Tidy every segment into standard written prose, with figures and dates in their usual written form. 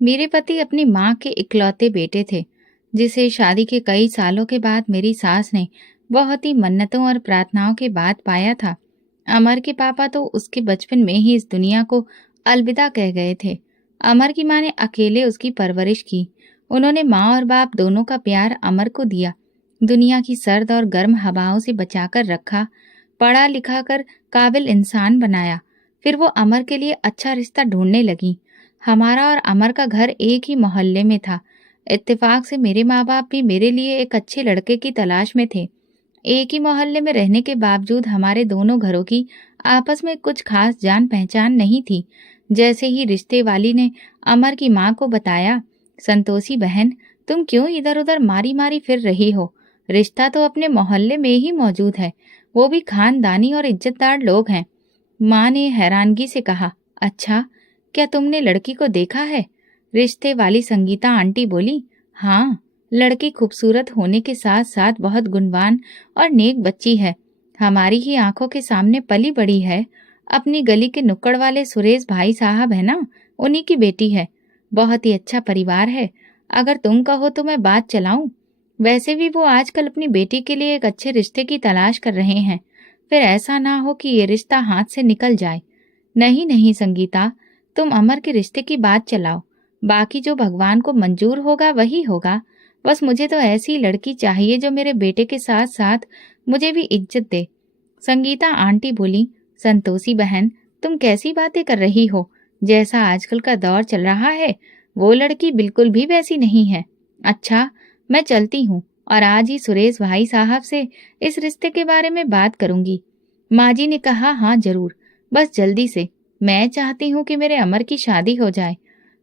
मेरे पति अपनी माँ के इकलौते बेटे थे, जिसे शादी के कई सालों के बाद मेरी सास ने बहुत ही मन्नतों और प्रार्थनाओं के बाद पाया था। अमर के पापा तो उसके बचपन में ही इस दुनिया को अलविदा कह गए थे। अमर की माँ ने अकेले उसकी परवरिश की। उन्होंने माँ और बाप दोनों का प्यार अमर को दिया। दुनिया की सर्द और गर्म हवाओं से बचाकर रखा, पढ़ा लिखा कर काबिल इंसान बनाया। फिर वो अमर के लिए अच्छा रिश्ता ढूंढने लगी। हमारा और अमर का घर एक ही मोहल्ले में था। इत्तेफाक से मेरे माँ बाप भी मेरे लिए एक अच्छे लड़के की तलाश में थे। एक ही मोहल्ले में रहने के बावजूद हमारे दोनों घरों की आपस में कुछ खास जान पहचान नहीं थी। जैसे ही रिश्ते वाली ने अमर की माँ को बताया, संतोषी बहन, तुम क्यों इधर उधर मारी मारी फिर रही हो? रिश्ता तो अपने मोहल्ले में ही मौजूद है, वो भी खानदानी और इज्जतदार लोग हैं। माँ ने हैरानगी से कहा, अच्छा, क्या तुमने लड़की को देखा है? रिश्ते वाली संगीता आंटी बोली, हाँ, लड़की खूबसूरत होने के साथ साथ बहुत गुणवान और नेक बच्ची है। हमारी ही आंखों के सामने पली बड़ी है। अपनी गली के नुक्कड़ वाले सुरेश भाई साहब है ना, उन्हीं की बेटी है। बहुत ही अच्छा परिवार है। अगर तुम कहो तो मैं बात चलाऊं। वैसे भी वो आजकल अपनी बेटी के लिए एक अच्छे रिश्ते की तलाश कर रहे हैं। फिर ऐसा ना हो कि ये रिश्ता हाथ से निकल जाए। नहीं नहीं संगीता, तुम अमर के रिश्ते की बात चलाओ। बाकी जो भगवान को मंजूर होगा वही होगा। बस मुझे तो ऐसी लड़की चाहिए जो मेरे बेटे के साथ साथ मुझे भी इज्जत दे। संगीता आंटी बोली, संतोषी बहन, तुम कैसी बातें कर रही हो? जैसा आजकल का दौर चल रहा है, वो लड़की बिल्कुल भी वैसी नहीं है। अच्छा, मैं चलती हूँ और आज ही सुरेश भाई साहब से इस रिश्ते के बारे में बात करूंगी। माँ जी ने कहा, हाँ जरूर, बस जल्दी से। मैं चाहती हूँ कि मेरे अमर की शादी हो जाए।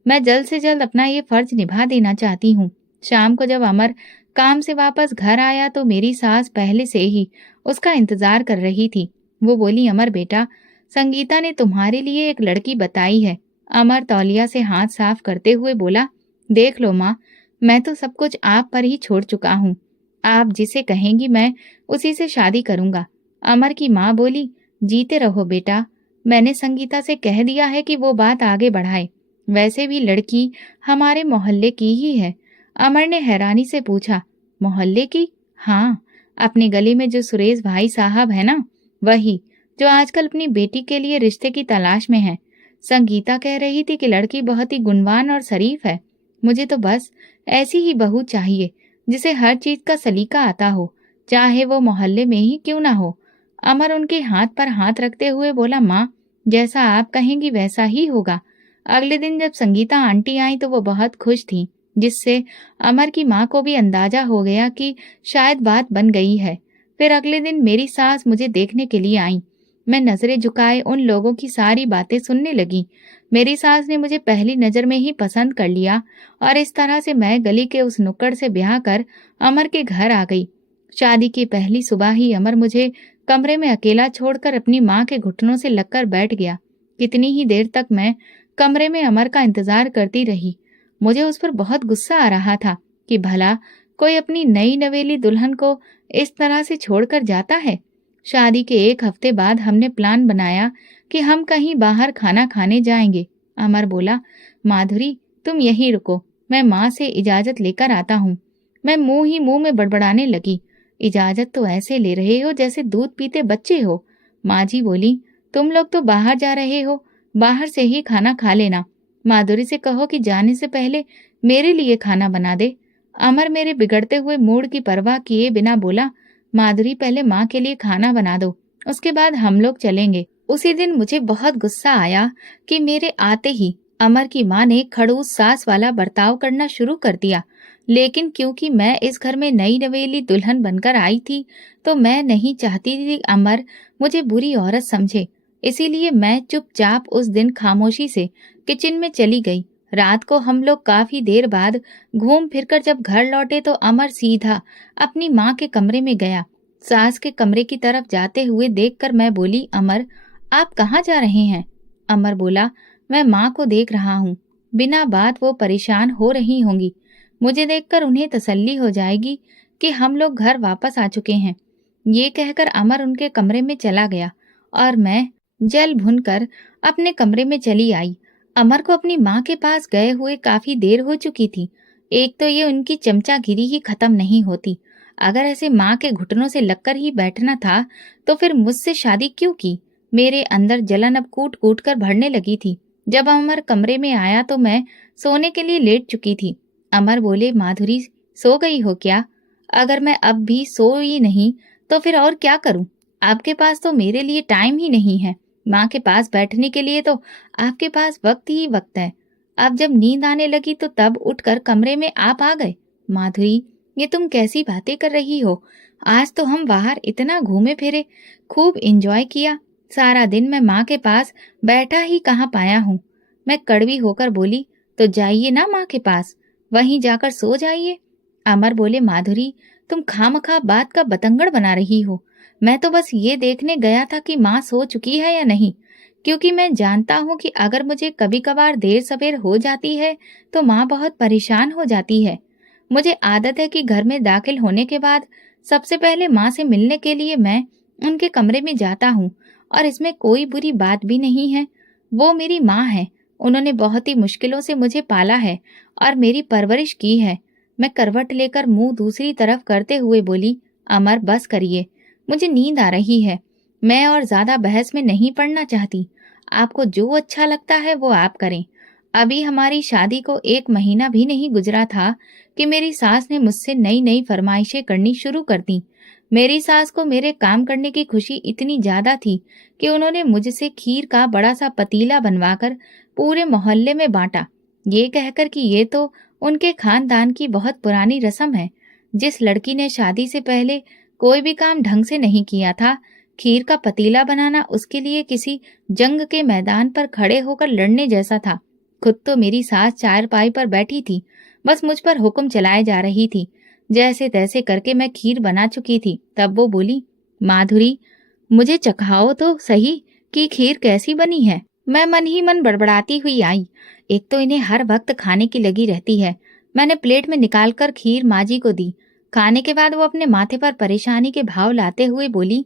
मैं जल्द से जल्द अपना ये फर्ज निभा देना चाहती हूँ। शाम को जब अमर काम से वापस घर आया तो मेरी सास पहले से ही उसका इंतजार कर रही थी। वो बोली, अमर बेटा, संगीता ने तुम्हारे लिए एक लड़की बताई है। अमर तौलिया से हाथ साफ करते हुए बोला, देख लो माँ, मैं तो सब कुछ आप पर ही छोड़ चुका हूँ। आप जिसे कहेंगी मैं उसी से शादी करूंगा। अमर की माँ बोली, जीते रहो बेटा, मैंने संगीता से कह दिया है कि वो बात आगे बढ़ाए। वैसे भी लड़की हमारे मोहल्ले की ही है। अमर ने हैरानी से पूछा, मोहल्ले की? हाँ, अपनी गली में जो सुरेश भाई साहब है ना, वही, जो आजकल अपनी बेटी के लिए रिश्ते की तलाश में है। संगीता कह रही थी कि लड़की बहुत ही गुणवान और शरीफ है। मुझे तो बस ऐसी ही बहू चाहिए जिसे हर चीज का सलीका आता हो, चाहे वो मोहल्ले में ही क्यों ना हो। अमर उनके हाथ पर हाथ रखते हुए बोला, माँ, जैसा आप कहेंगी वैसा ही होगा। अगले दिन जब संगीता आंटी आई तो वो बहुत खुश थी, जिससे अमर की माँ को भी अंदाजा हो गया कि शायद बात बन गई है। फिर अगले दिन मेरी सास मुझे देखने के लिए आई। मैं नजरें झुकाए उन लोगों की सारी बातें सुनने लगी। मेरी सास ने मुझे पहली नजर में ही पसंद कर लिया और इस तरह से मैं गली के उस नुक्कड़ से ब्याह कर अमर के घर आ गई। शादी की पहली सुबह ही अमर मुझे कमरे में अकेला छोड़कर अपनी माँ के घुटनों से लगकर बैठ गया। कितनी ही देर तक मैं कमरे में अमर का इंतजार करती रही। मुझे उस पर बहुत गुस्सा आ रहा था कि भला कोई अपनी नई नवेली दुल्हन को इस तरह से छोड़कर जाता है। शादी के एक हफ्ते बाद हमने प्लान बनाया कि हम कहीं बाहर खाना खाने जाएंगे। अमर बोला, माधुरी, तुम यहीं रुको, मैं माँ से इजाजत लेकर आता हूँ। मैं मुंह ही मुंह में बड़बड़ाने लगी, इजाजत तो ऐसे ले रहे हो जैसे दूध पीते बच्चे हो। माँ जी बोली, तुम लोग तो बाहर जा रहे हो, बाहर से ही खाना खा लेना। माधुरी से कहो कि जाने से पहले मेरे लिए खाना बना दे। अमर मेरे बिगड़ते हुए मूड की परवाह किए बिना बोला, माधुरी, पहले माँ के लिए खाना बना दो, उसके बाद हम लोग चलेंगे। उसी दिन मुझे बहुत गुस्सा आया कि मेरे आते ही अमर की माँ ने खड़ूस सास वाला बर्ताव करना शुरू कर दिया। लेकिन क्योंकि मैं इस घर में नई नवेली दुल्हन बनकर आई थी, तो मैं नहीं चाहती थी अमर मुझे बुरी औरत समझे। इसीलिए मैं चुपचाप उस दिन खामोशी से किचन में चली गई। रात को हम लोग काफी देर बाद घूम फिरकर जब घर लौटे तो अमर सीधा अपनी माँ के कमरे में गया। सास के कमरे की तरफ जाते हुए देखकर मैं बोली, अमर, आप कहाँ जा रहे हैं? अमर बोला, मैं माँ को देख रहा हूँ। बिना बात वो परेशान हो रही होंगी। मुझे देखकर उन्हें तसल्ली हो जाएगी कि हम लोग घर वापस आ चुके हैं। ये कहकर अमर उनके कमरे में चला गया और मैं जल भुनकर अपने कमरे में चली आई। अमर को अपनी माँ के पास गए हुए काफी देर हो चुकी थी। एक तो ये उनकी चमचागिरी ही खत्म नहीं होती। अगर ऐसे माँ के घुटनों से लगकर ही बैठना था तो फिर मुझसे शादी क्यों की? मेरे अंदर जलन अब कूट कूट कर भरने लगी थी। जब अमर कमरे में आया तो मैं सोने के लिए लेट चुकी थी। अमर बोले, माधुरी सो गई हो क्या? अगर मैं अब भी सोई नहीं तो फिर और क्या करूं? आपके पास तो मेरे लिए टाइम ही नहीं है। माँ के पास बैठने के लिए तो आपके पास वक्त ही वक्त है। अब जब नींद आने लगी तो तब उठकर कमरे में आप आ गए। माधुरी, ये तुम कैसी बातें कर रही हो? आज तो हम बाहर इतना घूमे फिरे, खूब एंजॉय किया। सारा दिन मैं माँ के पास बैठा ही कहाँ पाया हूँ। मैं कड़वी होकर बोली, तो जाइए ना माँ के पास, वहीं जाकर सो जाइए। अमर बोले, माधुरी तुम खामखा बात का बतंगड़ बना रही हो। मैं तो बस ये देखने गया था कि माँ सो चुकी है या नहीं, क्योंकि मैं जानता हूँ कि अगर मुझे कभी कभार देर सवेर हो जाती है तो माँ बहुत परेशान हो जाती है। मुझे आदत है कि घर में दाखिल होने के बाद सबसे पहले माँ से मिलने के लिए मैं उनके कमरे में जाता हूँ, और इसमें कोई बुरी बात भी नहीं है। वो मेरी माँ है, उन्होंने बहुत ही मुश्किलों से मुझे पाला है और मेरी परवरिश की है। मैं करवट लेकर मुंह दूसरी तरफ करते हुए बोली, अमर बस करिए, मुझे नींद आ रही है। मैं और ज्यादा बहस में नहीं पड़ना चाहती। आपको जो अच्छा लगता है वो आप करें। अभी हमारी शादी को 1 महीना भी नहीं गुजरा था कि मेरी सास ने मुझसे नई नई फरमाइशें करनी शुरू कर दी। मेरी सास को मेरे काम करने की खुशी इतनी ज्यादा थी कि उन्होंने मुझसे खीर का बड़ा सा पतीला बनवाकर पूरे मोहल्ले में बांटा, ये कहकर कि ये तो उनके खानदान की बहुत पुरानी रस्म है। जिस लड़की ने शादी से पहले कोई भी काम ढंग से नहीं किया था, खीर का पतीला बनाना उसके लिए किसी जंग के मैदान पर खड़े होकर लड़ने जैसा था। खुद तो मेरी सास चारपाई पर बैठी थी, बस मुझ पर हुक्म चलाए जा रही थी। जैसे तैसे करके मैं खीर बना चुकी थी। तब वो बोली, माधुरी मुझे चखाओ तो सही कि खीर कैसी बनी है। मैं मन ही मन बड़बड़ाती हुई आई। एक तो इन्हें हर वक्त खाने की लगी रहती है। मैंने प्लेट में निकालकर खीर माँ जी को दी। खाने के बाद वो अपने माथे पर परेशानी के भाव लाते हुए बोली,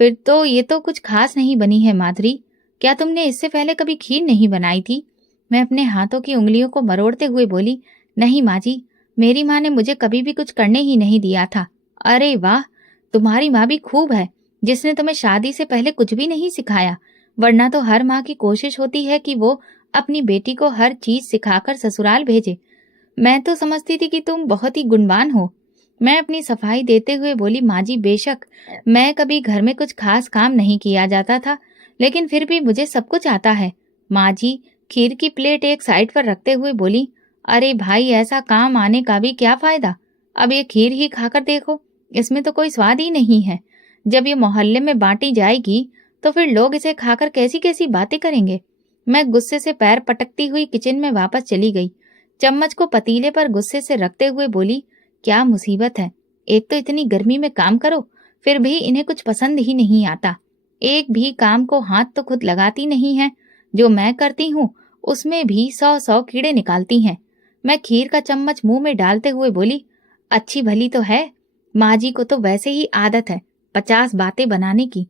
फिर तो ये तो कुछ खास नहीं बनी है माधुरी। क्या तुमने इससे पहले कभी खीर नहीं बनाई थी? मैं अपने हाथों की उंगलियों को मरोड़ते हुए बोली, नहीं माँ जी, मेरी माँ ने मुझे कभी भी कुछ करने ही नहीं दिया था। अरे वाह, तुम्हारी माँ भी खूब है, जिसने तुम्हें शादी से पहले कुछ भी नहीं सिखाया। वरना तो हर माँ की कोशिश होती है कि वो अपनी बेटी को हर चीज सिखाकर ससुराल भेजे। मैं तो समझती थी कि तुम बहुत ही गुणवान हो। मैं अपनी सफाई देते हुए बोली, माँ जी बेशक मैं कभी घर में कुछ खास काम नहीं किया जाता था, लेकिन फिर भी मुझे सब कुछ आता है। माँ जी खीर की प्लेट एक साइड पर रखते हुए बोली, अरे भाई ऐसा काम आने का भी क्या फायदा। अब ये खीर ही खाकर देखो, इसमें तो कोई स्वाद ही नहीं है। जब ये मोहल्ले में बांटी जाएगी तो फिर लोग इसे खाकर कैसी कैसी बातें करेंगे। मैं गुस्से से पैर पटकती हुई किचन में वापस चली गई। चम्मच को पतीले पर गुस्से से रखते हुए बोली, क्या मुसीबत है। एक तो इतनी गर्मी में काम करो, फिर भी इन्हें कुछ पसंद ही नहीं आता। एक भी काम को हाथ तो खुद लगाती नहीं है। जो मैं करती हूँ उसमें भी 100 कीड़े निकालती हैं। मैं खीर का चम्मच मुंह में डालते हुए बोली, अच्छी भली तो है, माँ जी को तो वैसे ही आदत है 50 बातें बनाने की।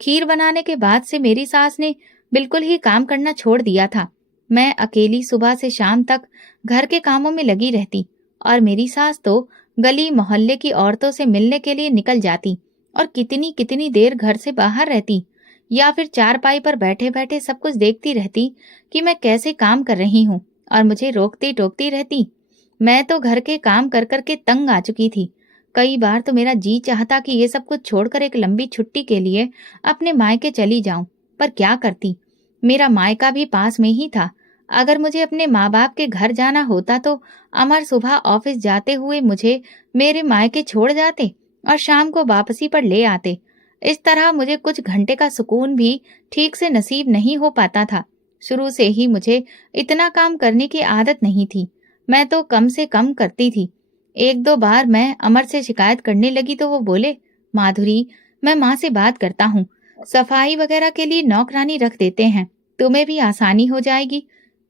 खीर बनाने के बाद से मेरी सास ने बिल्कुल ही काम करना छोड़ दिया था। मैं अकेली सुबह से शाम तक घर के कामों में लगी रहती, और मेरी सास तो गली मोहल्ले की औरतों से मिलने के लिए निकल जाती और कितनी कितनी देर घर से बाहर रहती, या फिर चारपाई पर बैठे बैठे सब कुछ देखती रहती कि मैं कैसे काम कर रही हूँ, और मुझे रोकती टोकती रहती। मैं तो घर के काम कर कर के तंग आ चुकी थी। कई बार तो मेरा जी चाहता कि ये सब कुछ छोड़कर एक लंबी छुट्टी के लिए अपने मायके चली जाऊं, पर क्या करती। मेरा मायका भी पास में ही था। अगर मुझे अपने माँ बाप के घर जाना होता तो अमर सुबह ऑफिस जाते हुए मुझे मेरे मायके छोड़ जाते और शाम को वापसी पर ले आते। इस तरह मुझे कुछ घंटे का सुकून भी ठीक से नसीब नहीं हो पाता था। शुरू से ही मुझे इतना काम करने की आदत नहीं थी। मैं तो कम से कम करती थी। एक दो बार मैं अमर से शिकायत करने लगी तो वो बोले, माधुरी मैं माँ से बात करता हूँ, सफाई वगैरह के लिए नौकरानी रख देते हैं, तुम्हें भी आसानी हो जाएगी।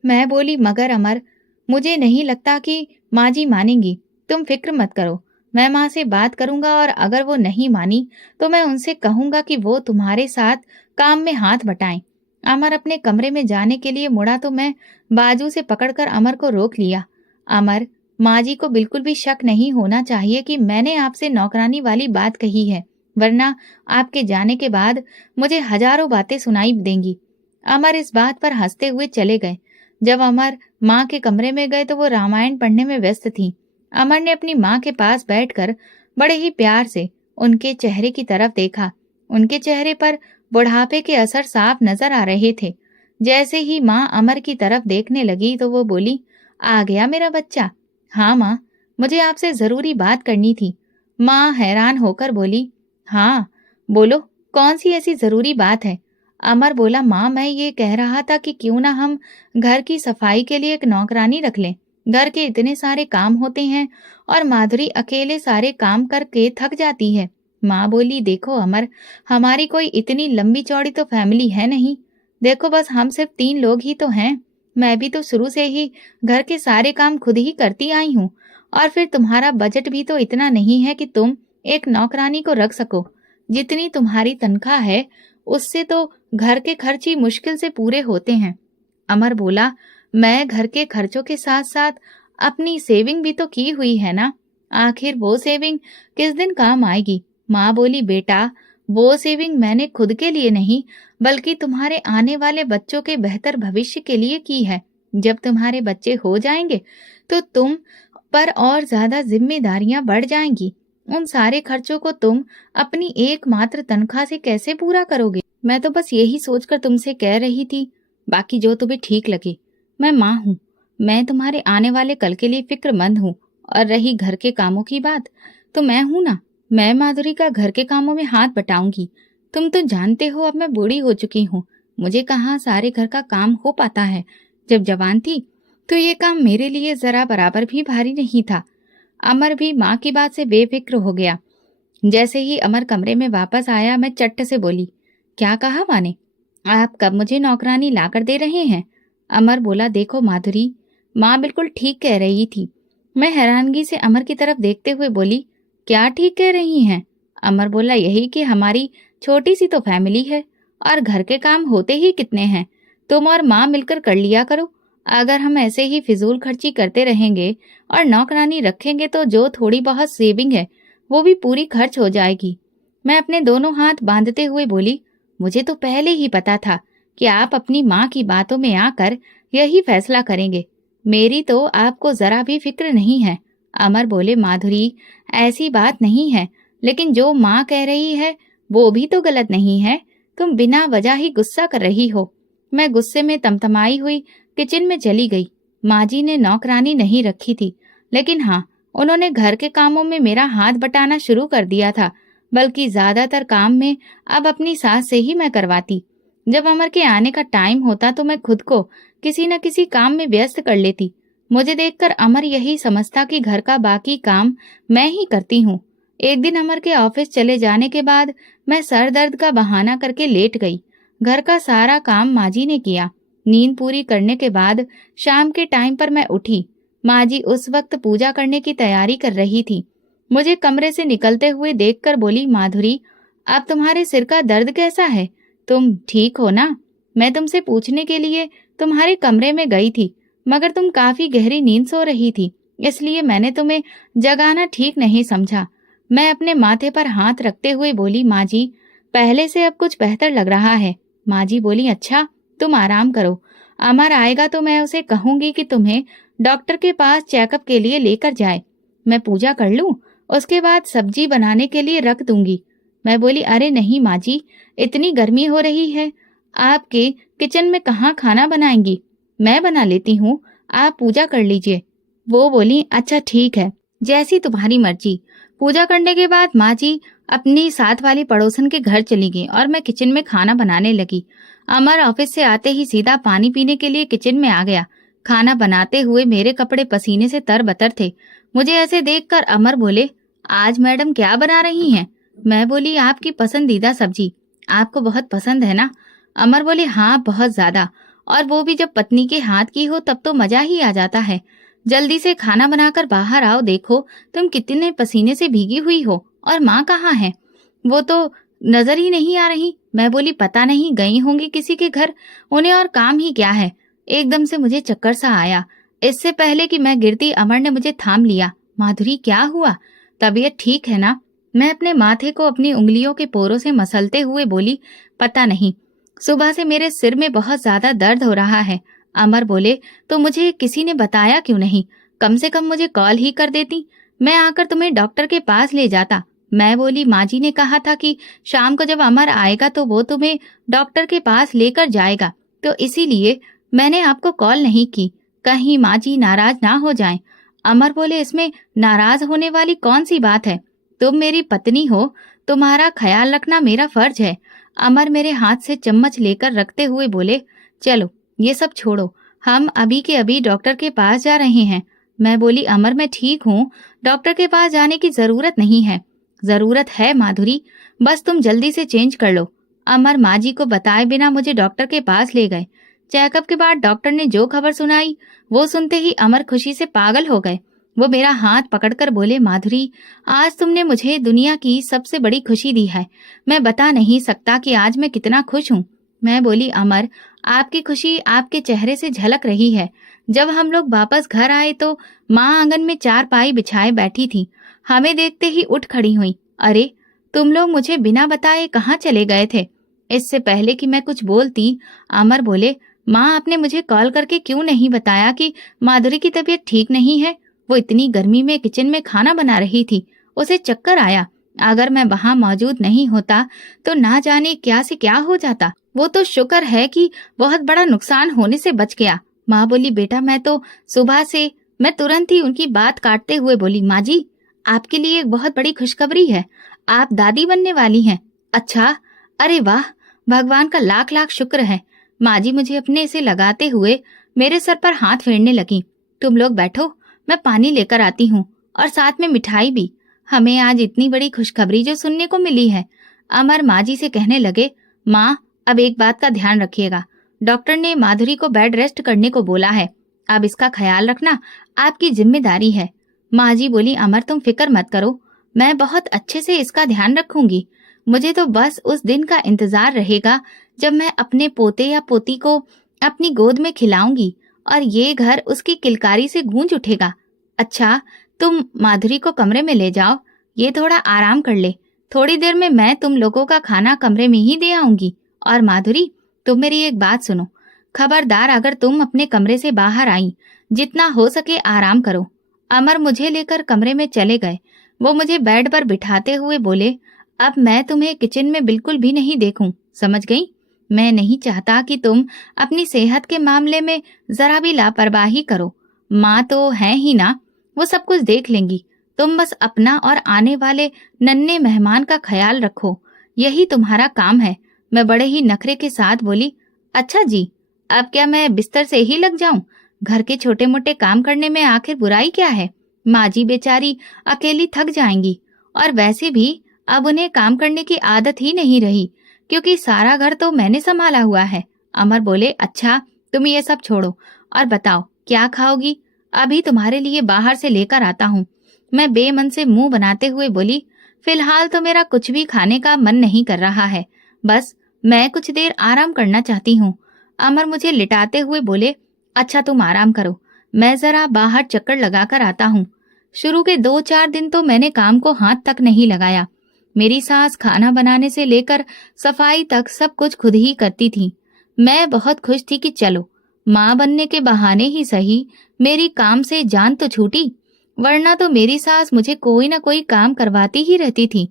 मैं बोली, मगर अमर मुझे नहीं लगता कि माँ जी मानेंगी। तुम फिक्र मत करो, मैं माँ से बात करूंगा, और अगर वो नहीं मानी तो मैं उनसे कहूंगा कि वो तुम्हारे साथ काम में हाथ बटाएं। अमर अपने कमरे में जाने के लिए मुड़ा तो मैं बाजू से पकड़कर अमर को रोक लिया। अमर, माँ जी को बिल्कुल भी शक नहीं होना चाहिए कि मैंने आपसे नौकरानी वाली बात कही है, वरना आपके जाने के बाद मुझे हजारों बातें सुनाई देंगी। अमर इस बात पर हंसते हुए चले गए। जब अमर माँ के कमरे में गए तो वो रामायण पढ़ने में व्यस्त थी। अमर ने अपनी माँ के पास बैठकर बड़े ही प्यार से उनके चेहरे की तरफ देखा। उनके चेहरे पर बुढ़ापे के असर साफ नजर आ रहे थे। जैसे ही माँ अमर की तरफ देखने लगी तो वो बोली, आ गया मेरा बच्चा। हाँ माँ, मुझे आपसे जरूरी बात करनी थी। माँ हैरान होकर बोली, हाँ बोलो, कौन सी ऐसी जरूरी बात है? अमर बोला, माँ मैं ये कह रहा था कि क्यों ना हम घर की सफाई के लिए एक नौकरानी रख लें। घर के इतने सारे काम होते हैं और माधुरी अकेले सारे काम करके थक जाती है। माँ बोली, देखो अमर, हमारी कोई इतनी लंबी चौड़ी तो फैमिली है नहीं। देखो बस हम सिर्फ 3 लोग ही तो हैं। मैं भी तो शुरू से ही घर के सारे काम खुद ही करती आई हूँ। और फिर तुम्हारा बजट भी तो इतना नहीं है कि तुम एक नौकरानी को रख सको। जितनी तुम्हारी तनख्वाह है उससे तो घर के खर्च ही मुश्किल से पूरे होते हैं। अमर बोला, मैं घर के खर्चों के साथ साथ अपनी सेविंग भी तो की हुई है ना। आखिर वो सेविंग किस दिन काम आएगी? माँ बोली, बेटा वो सेविंग मैंने खुद के लिए नहीं बल्कि तुम्हारे आने वाले बच्चों के बेहतर भविष्य के लिए की है। जब तुम्हारे बच्चे हो जाएंगे तो तुम पर और ज्यादा जिम्मेदारियां बढ़ जाएंगी। उन सारे खर्चों को तुम अपनी एकमात्र तनख्वाह से कैसे पूरा करोगे? मैं तो बस यही सोचकर तुमसे कह रही थी, बाकी जो तुम्हें ठीक लगे। मैं माँ हूँ, मैं तुम्हारे आने वाले कल के लिए फिक्रमंद हूँ। और रही घर के कामों की बात, तो मैं हूं ना, मैं माधुरी का घर के कामों में हाथ बटाऊंगी। तुम तो जानते हो अब मैं बूढ़ी हो चुकी हूँ, मुझे कहाँ सारे घर का काम हो पाता है। जब जवान थी तो ये काम मेरे लिए जरा बराबर भी भारी नहीं था। अमर भी माँ की बात से बेफिक्र हो गया। जैसे ही अमर कमरे में वापस आया मैं चट्ट से बोली, क्या कहा माँ ने? आप कब मुझे नौकरानी ला कर दे रहे हैं? अमर बोला, देखो माधुरी, माँ बिल्कुल ठीक कह रही थी। मैं हैरानगी से अमर की तरफ देखते हुए बोली, क्या ठीक कह रही हैं? अमर बोला, यही कि हमारी छोटी सी तो फैमिली है और घर के काम होते ही कितने हैं। तुम और माँ मिलकर कर लिया करो। अगर हम ऐसे ही फिजूल खर्ची करते रहेंगे और नौकरानी रखेंगे तो जो थोड़ी बहुत सेविंग है वो भी पूरी खर्च हो जाएगी। मैं अपने दोनों हाथ बांधते हुए बोली, मुझे तो पहले ही पता था कि आप अपनी माँ की बातों में आकर यही फैसला करेंगे। मेरी तो आपको जरा भी फिक्र नहीं है। अमर बोले, माधुरी ऐसी बात नहीं है, लेकिन जो माँ कह रही है वो भी तो गलत नहीं है। तुम बिना वजह ही गुस्सा कर रही हो। मैं गुस्से में तमतमाई हुई किचन में चली गई। माँ जी ने नौकरानी नहीं रखी थी, लेकिन हाँ, उन्होंने घर के कामों में मेरा हाथ बटाना शुरू कर दिया था। बल्कि ज्यादातर काम में अब अपनी सास से ही मैं करवाती। जब अमर के आने का टाइम होता तो मैं खुद को किसी न किसी काम में व्यस्त कर लेती। मुझे देखकर अमर यही समझता कि घर का बाकी काम मैं ही करती हूँ। एक दिन अमर के ऑफिस चले जाने के बाद मैं सर दर्द का बहाना करके लेट गई। घर का सारा काम माँ जी ने किया। नींद पूरी करने के बाद शाम के टाइम पर मैं उठी। माँ जी उस वक्त पूजा करने की तैयारी कर रही थी। मुझे कमरे से निकलते हुए देखकर बोली, माधुरी अब तुम्हारे सिर का दर्द कैसा है? तुम ठीक हो ना? मैं तुमसे पूछने के लिए तुम्हारे कमरे में गई थी, मगर तुम काफी गहरी नींद सो रही थी, इसलिए मैंने तुम्हें जगाना ठीक नहीं समझा। मैं अपने माथे पर हाथ रखते हुए बोली, माँ जी पहले से अब कुछ बेहतर लग रहा है। माँ जी बोली, अच्छा तुम आराम करो, अमर आएगा तो मैं उसे कहूंगी कि तुम्हें डॉक्टर के पास चेकअप के लिए लेकर जाए। मैं पूजा कर लूं, उसके बाद सब्जी बनाने के लिए रख दूंगी। मैं बोली, अरे नहीं माँ जी, इतनी गर्मी हो रही है, आपके किचन में कहाँ खाना बनाएंगी, मैं बना लेती हूँ, आप पूजा कर लीजिए। वो बोली, अच्छा ठीक है, जैसी तुम्हारी मर्जी। पूजा करने के बाद माँ जी अपनी साथ वाली पड़ोसन के घर चली गई और मैं किचन में खाना बनाने लगी। अमर ऑफिस से आते ही सीधा पानी पीने के लिए किचन में आ गया। खाना बनाते हुए मेरे कपड़े पसीने से तरबतर थे। मुझे ऐसे देखकर अमर बोले, आज मैडम क्या बना रही हैं? मैं बोली, आपकी पसंदीदा सब्जी। आपको बहुत पसंद है ना? अमर बोले, हाँ बहुत ज्यादा, और वो भी जब पत्नी के हाथ की हो तब तो मजा ही आ जाता है। जल्दी से खाना बनाकर बाहर आओ, देखो तुम कितने पसीने से भीगी हुई हो। और माँ कहाँ है? वो तो नजर ही नहीं आ रही। मैं बोली पता नहीं गई होंगी किसी के घर, उन्हें और काम ही क्या है। एकदम से मुझे चक्कर सा आया। इससे पहले कि मैं गिरती अमर ने मुझे थाम लिया। माधुरी क्या हुआ? तबीयत ठीक है ना? मैं अपने माथे को अपनी उंगलियों के पोरों से मसलते हुए बोली, पता नहीं, सुबह से मेरे सिर में बहुत ज्यादा दर्द हो रहा है। अमर बोले, तो मुझे किसी ने बताया क्यों नहीं? कम से कम मुझे कॉल ही कर देती, मैं आकर तुम्हें डॉक्टर के पास ले जाता। मैं बोली, माँ जी ने कहा था कि शाम को जब अमर आएगा तो वो तुम्हें डॉक्टर के पास लेकर जाएगा, तो इसीलिए मैंने आपको कॉल नहीं की, कहीं माँ जी नाराज ना हो जाएं। अमर बोले, इसमें नाराज होने वाली कौन सी बात है? तुम मेरी पत्नी हो, तुम्हारा ख्याल रखना मेरा फर्ज है। अमर मेरे हाथ से चम्मच लेकर रखते हुए बोले, चलो ये सब छोड़ो, हम अभी के अभी डॉक्टर के पास जा रहे हैं। मैं बोली, अमर मैं ठीक हूँ, डॉक्टर के पास जाने की जरूरत नहीं है। जरूरत है माधुरी, बस तुम जल्दी से चेंज कर लो। अमर माँ जी को बताए बिना मुझे डॉक्टर के पास ले गए। चेकअप के बाद डॉक्टर ने जो खबर सुनाई, वो सुनते ही अमर खुशी से पागल हो गए। वो मेरा हाथ पकड़कर बोले, माधुरी, आज तुमने मुझे दुनिया की सबसे बड़ी खुशी दी है। मैं बता नहीं सकता कि आज मैं कितना खुश हूँ। मैं बोली, अमर, आपकी खुशी आपके चेहरे से झलक रही है। जब हम लोग वापस घर आए तो माँ आंगन में चारपाई बिछाए बैठी थी। हमें देखते ही उठ खड़ी हुई। अरे, तुम लोग मुझे बिना बताए कहाँ चले गए थे? इससे पहले कि मैं कुछ बोलती, अमर बोले, माँ आपने मुझे कॉल करके क्यों नहीं बताया कि माधुरी की तबीयत ठीक नहीं है? वो इतनी गर्मी में किचन में खाना बना रही थी, उसे चक्कर आया। अगर मैं वहां मौजूद नहीं होता तो ना जाने क्या से क्या हो जाता। वो तो शुक्र है कि बहुत बड़ा नुकसान होने से बच गया। माँ बोली, बेटा मैं तो सुबह से, मैं तुरंत ही उनकी बात काटते हुए बोली, माँ जी, आपके लिए एक बहुत बड़ी खुशखबरी है, आप दादी बनने वाली हैं। अच्छा, अरे वाह, भगवान का लाख लाख शुक्र है। माँ जी मुझे अपने से लगाते हुए मेरे सर पर हाथ फेरने लगी। तुम लोग बैठो, मैं पानी लेकर आती हूँ, और साथ में मिठाई भी। हमें आज इतनी बड़ी खुशखबरी जो सुनने को मिली है। अमर माँ जी से कहने लगे, माँ अब एक बात का ध्यान रखिएगा, डॉक्टर ने माधुरी को बेड रेस्ट करने को बोला है, अब इसका ख्याल रखना आपकी जिम्मेदारी है। माँ जी बोली, अमर तुम फिक्र मत करो, मैं बहुत अच्छे से इसका ध्यान रखूंगी। मुझे तो बस उस दिन का इंतजार रहेगा जब मैं अपने पोते या पोती को अपनी गोद में खिलाऊंगी और ये घर उसकी किलकारी से गूंज उठेगा। अच्छा, तुम माधुरी को कमरे में ले जाओ, ये थोड़ा आराम कर ले। थोड़ी देर में मैं तुम लोगों का खाना कमरे में ही दे आऊंगी। और माधुरी, तुम मेरी एक बात सुनो, खबरदार अगर तुम अपने कमरे से बाहर आई, जितना हो सके आराम करो। अमर मुझे लेकर कमरे में चले गए। वो मुझे बेड पर बिठाते हुए बोले, अब मैं तुम्हें किचन में बिल्कुल भी नहीं देखूं, समझ गई? मैं नहीं चाहता कि तुम अपनी सेहत के मामले में जरा भी लापरवाही करो। माँ तो है ही ना, वो सब कुछ देख लेंगी। तुम बस अपना और आने वाले नन्हे मेहमान का ख्याल रखो, यही तुम्हारा काम है। मैं बड़े ही नखरे के साथ बोली, अच्छा जी, अब क्या मैं बिस्तर से ही लग जाऊं? घर के छोटे मोटे काम करने में आखिर बुराई क्या है? माँ जी बेचारी अकेली थक जाएंगी, और वैसे भी अब उन्हें काम करने की आदत ही नहीं रही, क्योंकि सारा घर तो मैंने संभाला हुआ है। अमर बोले, अच्छा तुम ये सब छोड़ो और बताओ क्या खाओगी? अभी तुम्हारे लिए बाहर से लेकर आता हूँ। मैं बेमन से मुंह बनाते हुए बोली, फिलहाल तो मेरा कुछ भी खाने का मन नहीं कर रहा है, बस मैं कुछ देर आराम करना चाहती हूँ। अमर मुझे लिटाते हुए बोले, अच्छा तुम आराम करो, मैं जरा बाहर चक्कर लगाकर आता हूँ। शुरू के 2-4 दिन तो मैंने काम को हाथ तक नहीं लगाया। मेरी सास खाना बनाने से लेकर सफाई तक सब कुछ खुद ही करती थी। मैं बहुत खुश थी कि चलो माँ बनने के बहाने ही सही मेरी काम से जान तो छूटी, वरना तो मेरी सास मुझे कोई ना कोई काम करवाती ही रहती थी।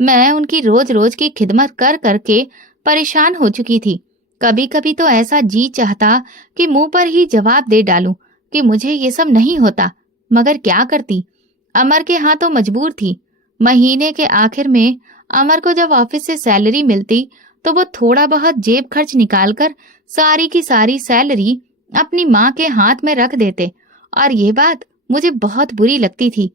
मैं उनकी रोज रोज की खिदमत कर करके परेशान हो चुकी थी। कभी कभी तो ऐसा जी चाहता कि मुंह पर ही जवाब दे डालूं कि मुझे ये सब नहीं होता, मगर क्या करती, अमर के हाथों मजबूर थी। महीने के आखिर में अमर को जब ऑफिस से सैलरी मिलती तो वो थोड़ा बहुत जेब खर्च निकालकर सारी की सारी सैलरी अपनी माँ के हाथ में रख देते, और ये बात मुझे बहुत बुरी लगती थी।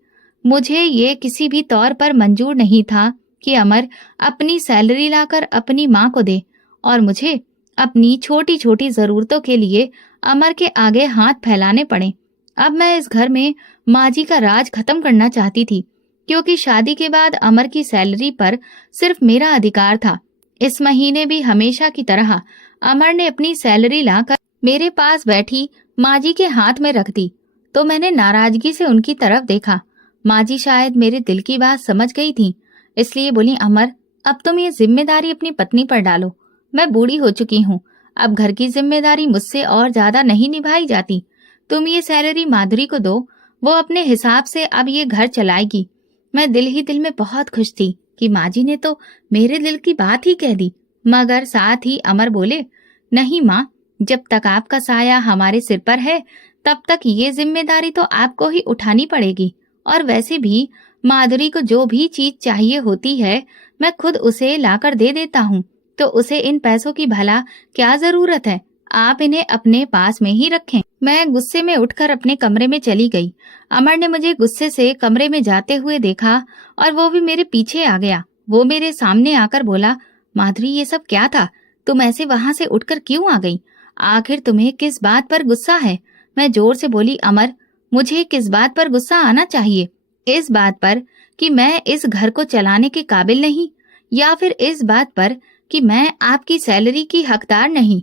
मुझे ये किसी भी तौर पर मंजूर नहीं था कि अमर अपनी सैलरी लाकर अपनी माँ को दे और मुझे अपनी छोटी छोटी जरूरतों के लिए अमर के आगे हाथ फैलाने पड़े। अब मैं इस घर में माँ जी का राज खत्म करना चाहती थी, क्योंकि शादी के बाद अमर की सैलरी पर सिर्फ मेरा अधिकार था। इस महीने भी हमेशा की तरह अमर ने अपनी सैलरी लाकर मेरे पास बैठी माँ जी के हाथ में रख दी तो मैंने नाराजगी से उनकी तरफ देखा। माँ जी शायद मेरे दिल की बात समझ गई थी, इसलिए बोली, अमर, अब तुम ये जिम्मेदारी अपनी पत्नी पर डालो। मैं बूढ़ी हो चुकी हूँ, अब घर की जिम्मेदारी मुझसे और ज्यादा नहीं निभाई जाती। तुम ये सैलरी माधुरी को दो, वो अपने हिसाब से अब ये घर चलाएगी। मैं दिल ही दिल में बहुत खुश थी कि माँ जी ने तो मेरे दिल की बात ही कह दी। मगर साथ ही अमर बोले, नहीं माँ, जब तक आपका साया हमारे सिर पर है तब तक ये जिम्मेदारी तो आपको ही उठानी पड़ेगी। और वैसे भी माधुरी को जो भी चीज चाहिए होती है मैं खुद उसे लाकर दे देता हूँ, तो उसे इन पैसों की भला क्या जरूरत है। आप इन्हें अपने पास में ही रखें। मैं गुस्से में उठकर अपने कमरे में चली गई। अमर ने मुझे गुस्से से कमरे में जाते हुए देखा और वो भी मेरे पीछे आ गया। वो मेरे सामने आकर बोला, माधुरी, ये सब क्या था? तुम ऐसे वहां से उठकर क्यों आ गई? आखिर तुम्हें किस बात पर गुस्सा है? मैं जोर से बोली, अमर, मुझे किस बात पर गुस्सा आना चाहिए? इस बात पर कि मैं इस घर को चलाने के काबिल नहीं, या फिर इस बात पर कि मैं आपकी सैलरी की हकदार नहीं?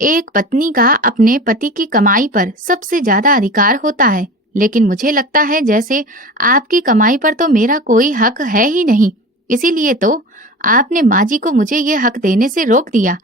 एक पत्नी का अपने पति की कमाई पर सबसे ज्यादा अधिकार होता है, लेकिन मुझे लगता है जैसे आपकी कमाई पर तो मेरा कोई हक है ही नहीं। इसीलिए तो आपने माँ जी को मुझे ये हक देने से रोक दिया।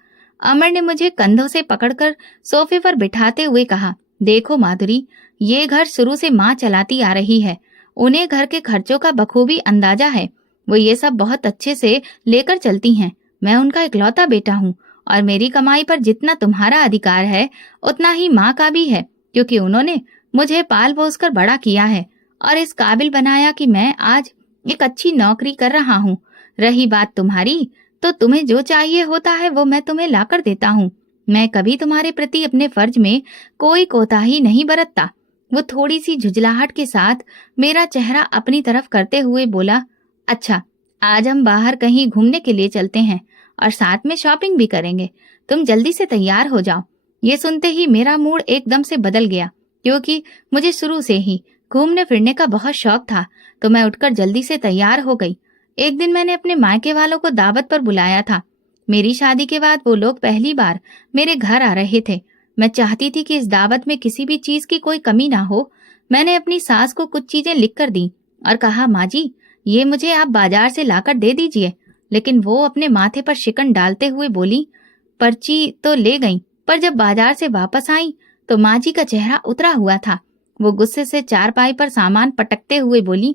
अमर ने मुझे कंधों से पकड़कर सोफे पर बिठाते हुए कहा, देखो माधुरी, ये घर शुरू से माँ चलाती आ रही है। उन्हें घर के खर्चों का बखूबी अंदाजा है। वो ये सब बहुत अच्छे से लेकर चलती हैं। मैं उनका इकलौता बेटा हूँ और मेरी कमाई पर जितना तुम्हारा अधिकार है उतना ही माँ का भी है, क्योंकि उन्होंने मुझे पाल पोस कर बड़ा किया है और इस काबिल बनाया कि मैं आज एक अच्छी नौकरी कर रहा हूँ। रही बात तुम्हारी, तो तुम्हें जो चाहिए होता है वो मैं तुम्हें लाकर देता हूँ। मैं कभी तुम्हारे प्रति अपने फर्ज में कोई कोताही नहीं बरतता। वो थोड़ी सी झुंझलाहट के साथ मेरा चेहरा अपनी तरफ करते हुए बोला, अच्छा, आज हम बाहर कहीं घूमने के लिए चलते हैं और साथ में शॉपिंग भी करेंगे। तुम जल्दी से तैयार हो जाओ। ये सुनते ही मेरा मूड एकदम से बदल गया, क्योंकि मुझे शुरू से ही घूमने फिरने का बहुत शौक था। तो मैं उठकर जल्दी से तैयार हो गई। एक दिन मैंने अपने मायके वालों को दावत पर बुलाया था। मेरी शादी के बाद वो लोग पहली बार मेरे घर आ रहे थे। मैं चाहती थी कि इस दावत में किसी भी चीज की कोई कमी ना हो। मैंने अपनी सास को कुछ चीजें लिख कर दी और कहा, माँ जी, ये मुझे आप बाजार से लाकर दे दीजिए। लेकिन वो अपने माथे पर शिकन डालते हुए बोली, पर्ची तो ले गई, पर जब बाजार से वापस आई तो माँ जी का चेहरा उतरा हुआ था। वो गुस्से से चारपाई पर सामान पटकते हुए बोली,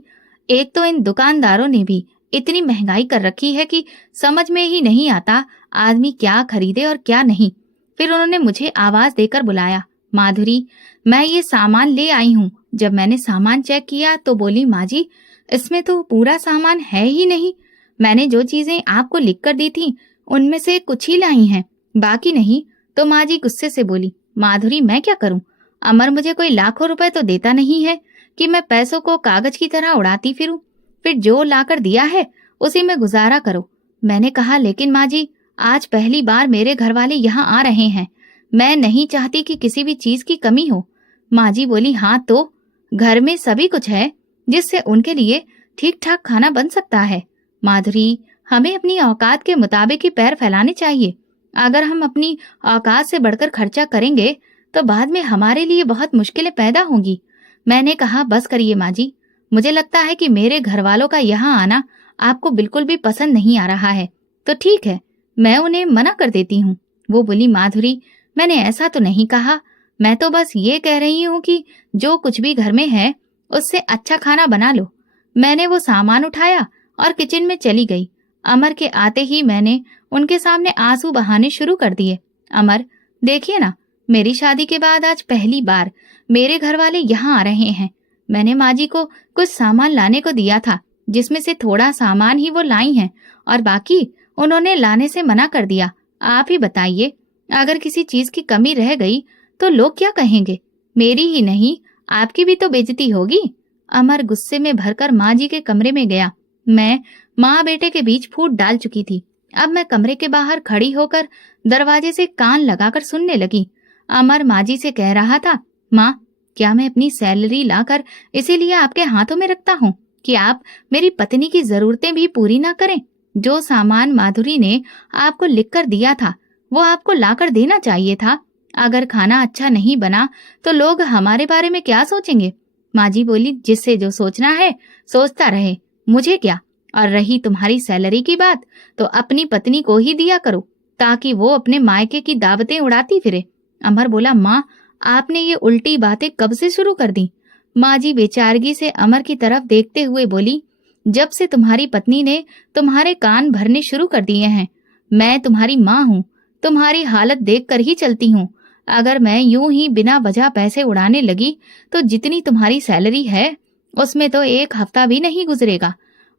एक तो इन दुकानदारों ने भी इतनी महंगाई कर रखी है कि समझ में ही नहीं आता आदमी क्या खरीदे और क्या नहीं। फिर उन्होंने मुझे आवाज देकर बुलाया, माधुरी, मैं ये सामान ले आई हूँ। जब मैंने सामान चेक किया तो बोली, माँ जी, इसमें तो पूरा सामान है ही नहीं। मैंने जो चीजें आपको लिख कर दी थी उनमें से कुछ ही लाई हैं, बाकी नहीं। तो माँ जी गुस्से से बोली, माधुरी, मैं क्या करूं? अमर मुझे कोई लाखों रुपए तो देता नहीं है कि मैं पैसों को कागज की तरह उड़ाती फिरूं। फिर जो लाकर दिया है उसी में गुजारा करो। मैंने कहा, लेकिन माँ जी, आज पहली बार मेरे घर वाले यहाँ आ रहे हैं। मैं नहीं चाहती कि किसी भी चीज की कमी हो। माँ जी बोली, हाँ तो घर में सभी कुछ है जिससे उनके लिए ठीक ठाक खाना बन सकता है। माधुरी, हमें अपनी औकात के मुताबिक ही पैर फैलाने चाहिए। अगर हम अपनी औकात से बढ़कर खर्चा करेंगे तो बाद में हमारे लिए बहुत मुश्किलें पैदा होंगी। मैंने कहा, बस करिए माँ जी, मुझे लगता है कि मेरे घर वालों का यहाँ आना आपको बिल्कुल भी पसंद नहीं आ रहा है, तो ठीक है, मैं उन्हें मना कर देती हूँ। वो बोली, माधुरी, मैंने ऐसा तो नहीं कहा। मैं तो बस ये कह रही हूँ कि जो कुछ भी घर में है उससे अच्छा खाना बना लो। मैंने वो सामान उठाया और किचन में चली गई। अमर के आते ही मैंने उनके सामने आंसू बहाने शुरू कर दिए। अमर, देखिए ना, मेरी शादी के बाद आज पहली बार मेरे घर वाले यहाँ आ रहे हैं। मैंने माँ जी को कुछ सामान लाने को दिया था, जिसमें से थोड़ा सामान ही वो लाई हैं और बाकी उन्होंने लाने से मना कर दिया। आप ही बताइए, अगर किसी चीज की कमी रह गई तो लोग क्या कहेंगे? मेरी ही नहीं, आपकी भी तो बेइज्जती होगी। अमर गुस्से में भरकर माँ जी के कमरे में गया। मैं माँ बेटे के बीच फूट डाल चुकी थी। अब मैं कमरे के बाहर खड़ी होकर दरवाजे से कान लगाकर सुनने लगी। अमर माँ जी से कह रहा था, माँ, क्या मैं अपनी सैलरी लाकर इसीलिए आपके हाथों में रखता हूँ कि आप मेरी पत्नी की जरूरतें भी पूरी ना करें? जो सामान माधुरी ने आपको लिखकर दिया था वो आपको लाकर देना चाहिए था। अगर खाना अच्छा नहीं बना तो लोग हमारे बारे में क्या सोचेंगे? माँ जी बोली, जिससे जो सोचना है सोचता रहे, मुझे क्या। और रही तुम्हारी सैलरी की बात, तो अपनी पत्नी को ही दिया करो ताकि वो अपने मायके की दावतें उड़ाती फिरे। अमर बोला, माँ आपने ये उल्टी बातें कब से शुरू कर दी? माँ जी बेचारगी से अमर की तरफ देखते हुए बोली, जब से तुम्हारी पत्नी ने तुम्हारे कान भरने शुरू कर दिए हैं। मैं तुम्हारी माँ हूँ, तुम्हारी हालत देखकर ही चलती हूँ। अगर मैं यूं ही बिना वजह पैसे उड़ाने लगी तो जितनी तुम्हारी सैलरी है उसमें तो एक हफ्ता भी नहीं गुजरेगा।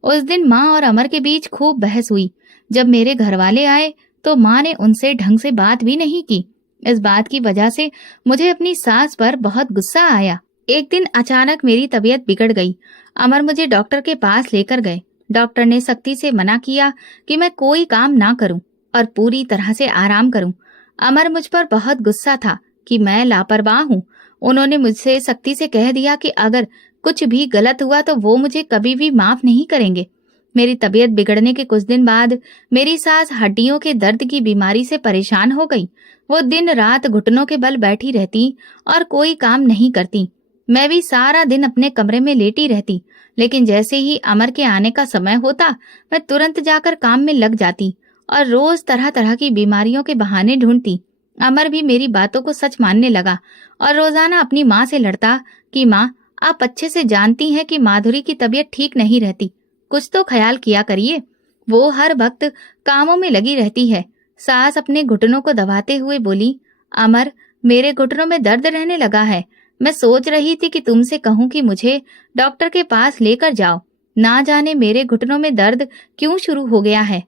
उस दिन माँ और अमर के बीच खूब बहस हुई। जब मेरे घर वाले आए तो माँ ने उनसे ढंग से बात भी नहीं की। इस बात की वजह से मुझे अपनी सास पर बहुत गुस्सा आया। एक दिन अचानक मेरी तबीयत बिगड़ गई। अमर मुझे डॉक्टर के पास लेकर गए। डॉक्टर ने सख्ती से मना किया कि मैं कोई काम ना करूं और पूरी तरह से आराम करूं। अमर मुझ पर बहुत गुस्सा था कि मैं लापरवाह हूँ। उन्होंने मुझसे सख्ती से कह दिया कि अगर कुछ भी गलत हुआ तो वो मुझे कभी भी माफ नहीं करेंगे। मेरी तबीयत बिगड़ने के कुछ दिन बाद मेरी सास हड्डियों के दर्द की बीमारी से परेशान हो गई। वो दिन रात घुटनों के बल बैठी रहती और कोई काम नहीं करती। मैं भी सारा दिन अपने कमरे में लेटी रहती, लेकिन जैसे ही अमर के आने का समय होता मैं तुरंत जाकर काम में लग जाती और रोज तरह तरह की बीमारियों के बहाने ढूंढती। अमर भी मेरी बातों को सच मानने लगा और रोजाना अपनी माँ से लड़ता कि माँ, आप अच्छे से जानती हैं कि माधुरी की तबीयत ठीक नहीं रहती, कुछ तो ख्याल किया करिए। वो हर वक्त कामों में लगी रहती है। सास अपने घुटनों को दबाते हुए बोली, अमर मेरे घुटनों में दर्द रहने लगा है। मैं सोच रही थी कि तुमसे कहूँ कि मुझे डॉक्टर के पास लेकर जाओ। ना जाने मेरे घुटनों में दर्द क्यों शुरू हो गया है।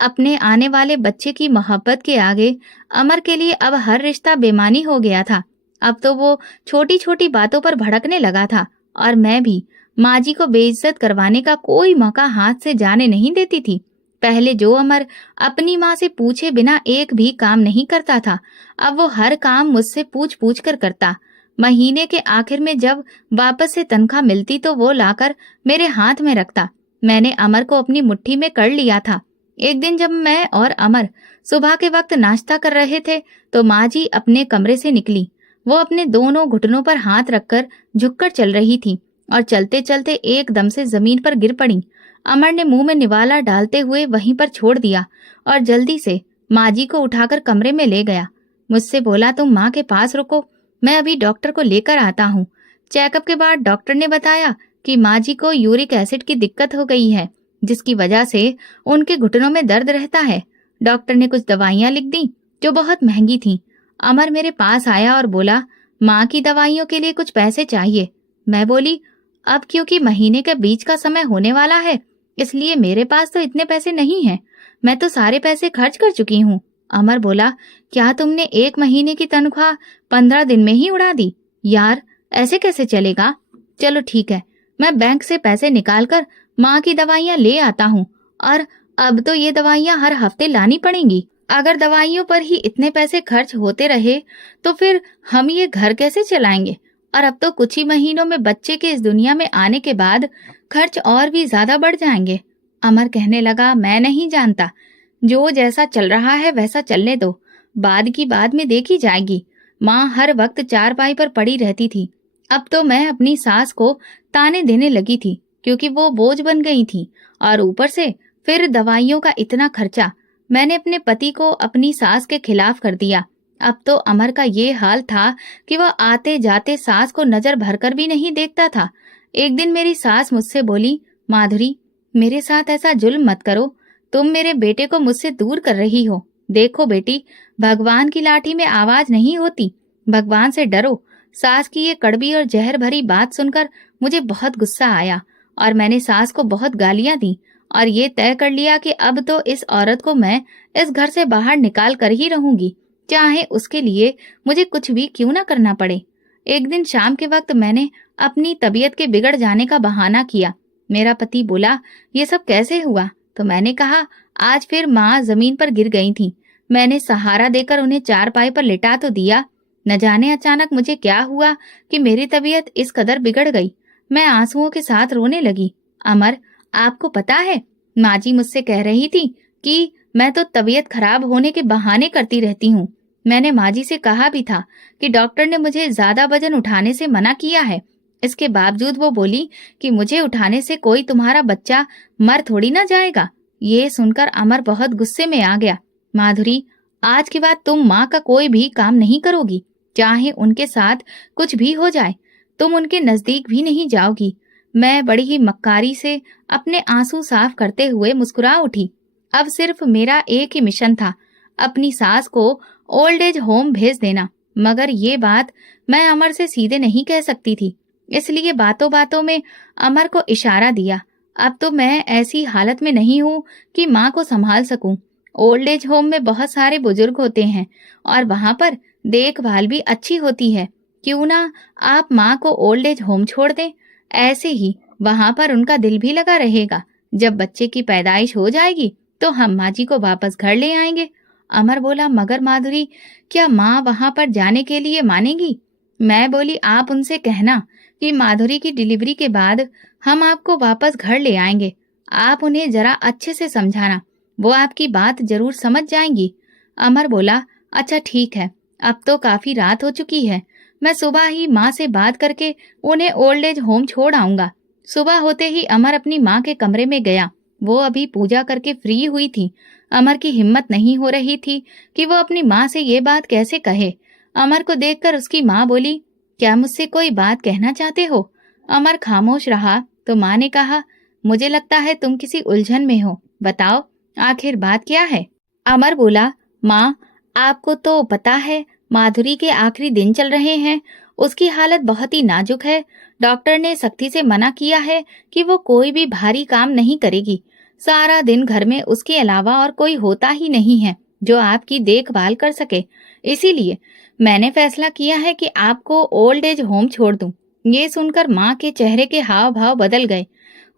अपने आने वाले बच्चे की मोहब्बत के आगे अमर के लिए अब हर रिश्ता बेमानी हो गया था। अब तो वो छोटी छोटी बातों पर भड़कने लगा था और मैं भी माँ जी को बेइज्जत करवाने का कोई मौका हाथ से जाने नहीं देती थी। पहले जो अमर अपनी माँ से पूछे बिना एक भी काम नहीं करता था, अब वो हर काम मुझसे पूछ पूछ कर करता। महीने के आखिर में जब वापस से तनख्वाह मिलती तो वो लाकर मेरे हाथ में रखता। मैंने अमर को अपनी मुट्ठी में कर लिया था। एक दिन जब मैं और अमर सुबह के वक्त नाश्ता कर रहे थे तो माँ जी अपने कमरे से निकली। वो अपने दोनों घुटनों पर हाथ रखकर झुककर चल रही थी और चलते चलते एकदम से जमीन पर गिर पड़ी। अमर ने मुंह में निवाला डालते हुए वहीं पर छोड़ दिया और जल्दी से माँ जी को उठाकर कमरे में ले गया। मुझसे बोला, तुम माँ के पास रुको, मैं अभी डॉक्टर को लेकर आता हूँ। चेकअप के बाद डॉक्टर ने बताया कि माँ जी को यूरिक एसिड की दिक्कत हो गई है, जिसकी वजह से उनके घुटनों में दर्द रहता है। डॉक्टर ने कुछ दवाइयाँ लिख दी जो बहुत महंगी थीं। अमर मेरे पास आया और बोला, माँ की दवाइयों के लिए कुछ पैसे चाहिए। मैं बोली, अब क्योंकि महीने के बीच का समय होने वाला है इसलिए मेरे पास तो इतने पैसे नहीं हैं, मैं तो सारे पैसे खर्च कर चुकी हूँ। अमर बोला, क्या तुमने एक महीने की तनख्वाह 15 दिन में ही उड़ा दी? यार ऐसे कैसे चलेगा। चलो ठीक है, मैं बैंक से पैसे निकालकर माँ की दवाइयाँ ले आता हूँ और अब तो ये दवाइयाँ हर हफ्ते लानी पड़ेंगी। अगर दवाइयों पर ही इतने पैसे खर्च होते रहे तो फिर हम ये घर कैसे चलाएंगे। और अब तो कुछ ही महीनों में बच्चे के इस दुनिया में आने के बाद खर्च और भी ज्यादा बढ़ जाएंगे। अमर कहने लगा, मैं नहीं जानता, जो जैसा चल रहा है वैसा चलने दो, बाद की बाद में देखी जाएगी। माँ हर वक्त चारपाई पर पड़ी रहती थी। अब तो मैं अपनी सास को ताने देने लगी थी क्योंकि वो बोझ बन गई थी और ऊपर से फिर दवाइयों का इतना खर्चा। मैंने अपने पति को अपनी सास के खिलाफ कर दिया। अब तो अमर का ये हाल था कि वह आते जाते सास को नजर भरकर भी नहीं देखता था। एक दिन मेरी सास मुझसे बोली, माधुरी मेरे साथ ऐसा जुल्म मत करो, तुम मेरे बेटे को मुझसे दूर कर रही हो। देखो बेटी, भगवान की लाठी में आवाज नहीं होती, भगवान से डरो। सास की ये कड़वी और जहर भरी बात सुनकर मुझे बहुत गुस्सा आया और मैंने सास को बहुत गालियां दी और ये तय कर लिया कि अब तो इस औरत को मैं इस घर से बाहर निकाल कर ही रहूंगी, चाहे उसके लिए मुझे कुछ भी क्यों ना करना पड़े। एक दिन शाम के वक्त मैंने अपनी तबीयत के बिगड़ जाने का बहाना किया। मेरा पति बोला, ये सब कैसे हुआ? तो मैंने कहा, आज फिर माँ जमीन पर गिर गई थी। मैंने सहारा देकर उन्हें चारपाई पर लिटा तो दिया। न जाने अचानक मुझे क्या हुआ कि मेरी तबीयत इस कदर बिगड़ गई। मैं आंसुओं के साथ रोने लगी। अमर, आपको पता है माँ जी मुझसे कह रही थी कि मैं तो तबीयत खराब होने के बहाने करती रहती हूँ। मैंने माँ जी से कहा भी था कि डॉक्टर ने मुझे ज्यादा वजन उठाने से मना किया है। इसके बावजूद वो बोली कि मुझे उठाने से कोई तुम्हारा बच्चा मर थोड़ी ना जाएगा। ये सुनकर अमर बहुत गुस्से में आ गया। माधुरी, आज के बाद तुम माँ का कोई भी काम नहीं करोगी, चाहे उनके साथ कुछ भी हो जाए। तुम उनके नजदीक भी नहीं जाओगी। मैं बड़ी ही मक्कारी से अपने आंसू साफ करते हुए मुस्कुरा उठी। अब सिर्फ मेरा एक ही मिशन था, अपनी सास को ओल्ड एज होम भेज देना। मगर ये बात मैं अमर से सीधे नहीं कह सकती थी, इसलिए बातों बातों में अमर को इशारा दिया। अब तो मैं ऐसी हालत में नहीं हूँ कि माँ को संभाल सकूं। ओल्ड एज होम में बहुत सारे बुजुर्ग होते हैं और वहां पर देखभाल भी अच्छी होती है। क्यों ना आप माँ को ओल्ड एज होम छोड़ दें? ऐसे ही वहां पर उनका दिल भी लगा रहेगा। जब बच्चे की पैदाइश हो जाएगी तो हम माँ जी को वापस घर ले आएंगे। अमर बोला, मगर माधुरी, क्या माँ वहां पर जाने के लिए मानेगी? मैं बोली, आप उनसे कहना कि माधुरी की डिलीवरी के बाद हम आपको वापस घर ले आएंगे। आप उन्हें जरा अच्छे से समझाना, वो आपकी बात जरूर समझ जाएंगी। अमर बोला, अच्छा ठीक है, अब तो काफी रात हो चुकी है, मैं सुबह ही माँ से बात करके उन्हें ओल्ड एज होम छोड़ आऊंगा। सुबह होते ही अमर अपनी माँ के कमरे में गया। वो अभी पूजा करके फ्री हुई थी। अमर की हिम्मत नहीं हो रही थी कि वो अपनी माँ से ये बात कैसे कहे। अमर को देखकर उसकी माँ बोली, क्या मुझसे कोई बात कहना चाहते हो? अमर खामोश रहा तो माँ ने कहा, मुझे लगता है तुम किसी उलझन में हो, बताओ आखिर बात क्या है? अमर बोला, माँ, आपको तो पता है माधुरी के आखिरी दिन चल रहे हैं। उसकी हालत बहुत ही नाजुक है। डॉक्टर ने सख्ती से मना किया है कि वो कोई भी भारी काम नहीं करेगी। सारा दिन घर में उसके अलावा और कोई होता ही नहीं है जो आपकी देखभाल कर सके। इसीलिए मैंने फैसला किया है कि आपको ओल्ड एज होम छोड़ दूं। ये सुनकर माँ के चेहरे के हाव भाव बदल गए।